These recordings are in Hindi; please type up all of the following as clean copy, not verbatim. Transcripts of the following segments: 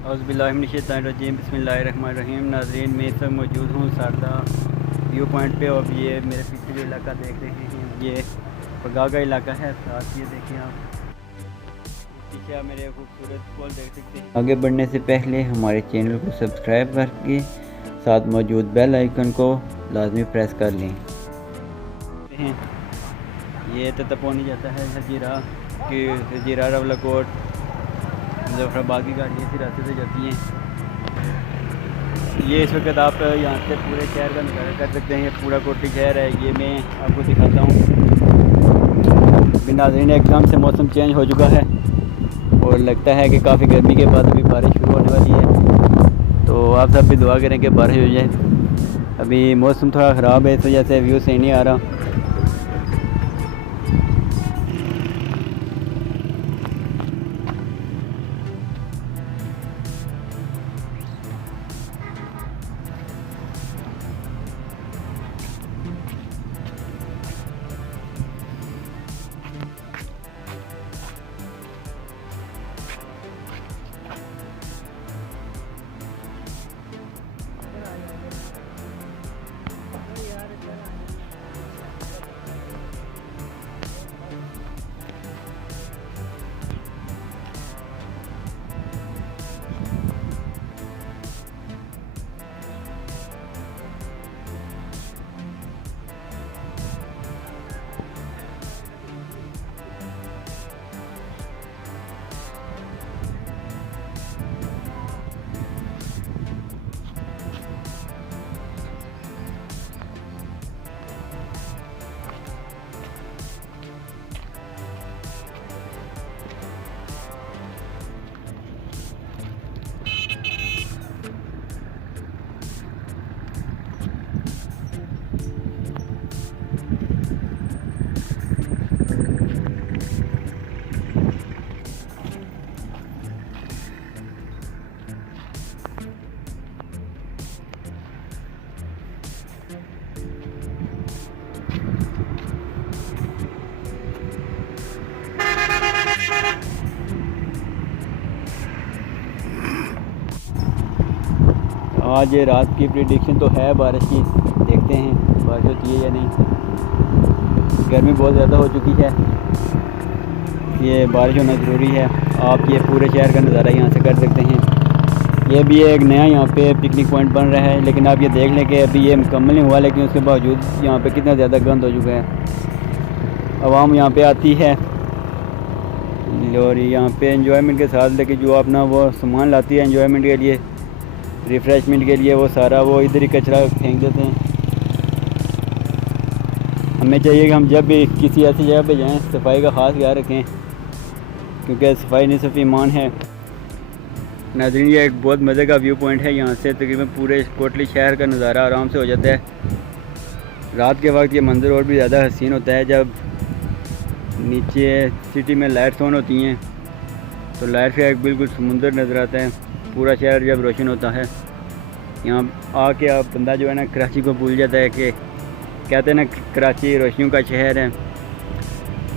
औज़ुबिल्लाहिमिनश्शैतानिर्रजीम बिस्मिल्लाहिर्रहमानिर्रहीम। नाज़रीन, मैं इस वक्त मौजूद हूँ सारदा व्यू पॉइंट पे। और ये मेरे पीछे जो इलाका देख रहे हैं ये पगाह का इलाका है। साथ ये देखें आप पीछे आप मेरे खूबसूरत पुल देख सकते हैं। आगे बढ़ने से पहले हमारे चैनल को सब्सक्राइब करके साथ मौजूद बेल आइकन को लाजमी प्रेस कर लें। ये तपोनी जाता है हजीरा कि हजीरा रवलाकोट मुजफ्फराबाद की गाड़ियाँ इसी रास्ते से जाती हैं। ये इस वक्त आप यहाँ से पूरे शहर का नज़ारा कर सकते हैं। ये पूरा कोटली शहर है, ये मैं आपको दिखाता हूँ। नाज़रीन, एकदम से मौसम चेंज हो चुका है और लगता है कि काफ़ी गर्मी के बाद अभी बारिश शुरू होने वाली है। तो आप सब भी दुआ करें कि बारिश हो जाए। अभी मौसम थोड़ा ख़राब है, इस वजह से व्यू सही नहीं आ रहा। आज रात की प्रेडिक्शन तो है बारिश की, देखते हैं बारिश होती है या नहीं। गर्मी बहुत ज़्यादा हो चुकी है, ये बारिश होना ज़रूरी है। आप ये पूरे शहर का नज़ारा यहाँ से कर सकते हैं। ये भी एक नया यहाँ पे पिकनिक पॉइंट बन रहा है, लेकिन आप ये देख लें कि अभी ये मुकम्मल नहीं हुआ, लेकिन उसके बावजूद यहाँ पे कितना ज़्यादा गंद हो चुका है। आवाम यहाँ पे आती है और यहाँ पे एंजॉयमेंट के साथ, लेकिन जो अपना वो सामान लाती है एंजॉयमेंट के लिए, रिफ़्रेशमेंट के लिए, वो सारा वो इधर ही कचरा फेंक देते हैं। हमें चाहिए कि हम जब भी किसी ऐसी जगह पे जाएं सफाई का ख़ास ख्याल रखें, क्योंकि सफाई निसफ़ ईमान है। नाज़रीन, ये एक बहुत मज़े का व्यू पॉइंट है। यहाँ से तकरीबन पूरे कोटली शहर का नज़ारा आराम से हो जाता है। रात के वक्त ये मंज़र और भी ज़्यादा हसीन होता है, जब नीचे सिटी में लाइट्स ऑन होती हैं तो लाइट का एक बिल्कुल समुंदर नज़र आता है। पूरा शहर जब रोशन होता है, यहाँ आके आप बंदा जो है ना कराची को भूल जाता है। कि कहते हैं ना कराची रोशनियों का शहर है,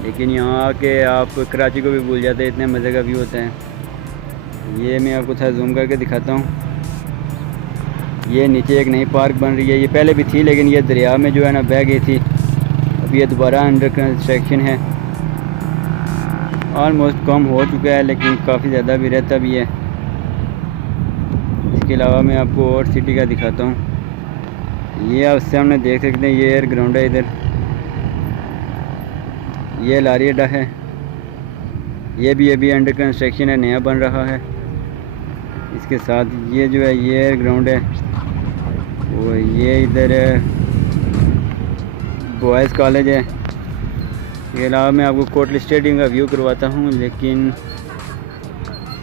लेकिन यहाँ आके आप कराची को भी भूल जाते हैं, इतने मज़े का व्यू होता है। ये मैं आपको थोड़ा जूम करके दिखाता हूँ। ये नीचे एक नई पार्क बन रही है, ये पहले भी थी लेकिन ये दरिया में जो है ना बह गई थी। अब ये दोबारा अंडर कंस्ट्रक्शन है, ऑलमोस्ट कम हो चुका है लेकिन काफ़ी ज़्यादा भी रहता भी है। इसके अलावा मैं आपको और सिटी का दिखाता हूँ। ये आप सामने देख सकते हैं, ये एयर ग्राउंड है इधर। ये लारी अड्डा है, ये भी अभी अंडर कंस्ट्रक्शन है, नया बन रहा है। इसके साथ ये जो है ये एयर ग्राउंड है, वो ये इधर बॉयज़ कॉलेज है। इसके अलावा मैं आपको कोटली स्टेडियम का व्यू करवाता हूँ, लेकिन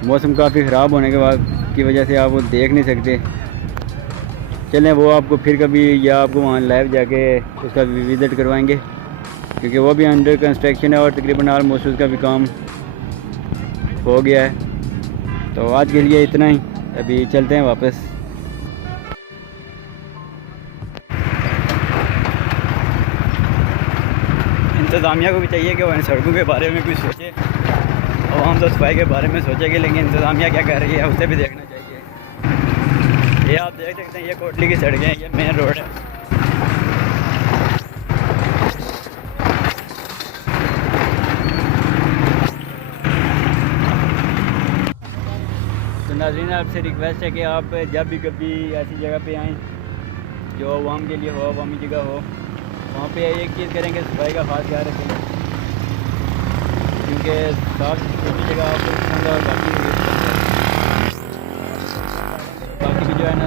मौसम काफ़ी ख़राब होने के बाद की वजह से आप वो देख नहीं सकते। चलें वो आपको फिर कभी, या आपको वहाँ लाइव जाके उसका विज़िट करवाएंगे, क्योंकि वो भी अंडर कंस्ट्रक्शन है और तकरीबन ऑलमोस्ट उसका भी काम हो गया है। तो आज के लिए इतना ही, अभी चलते हैं वापस। इंतज़ामिया को भी चाहिए कि वो इन सड़कों के बारे में कुछ सोचे। आवाम तो सफाई के बारे में सोचेगी, लेकिन इंतज़ामिया क्या कर रही है उसे भी देखना चाहिए। ये आप देख सकते हैं, ये कोटली की सड़कें हैं, ये मेन रोड है। तो नाज़रीन, आपसे रिक्वेस्ट है कि आप जब भी कभी ऐसी जगह पे आएँ जो आवाम के लिए हो, अवामी जगह हो, वहाँ पे एक चीज़ करें कि सफाई का ख़ास ख्याल रखें, क्योंकि साफ सुथरी जगह आपको बाकी भी जो है ना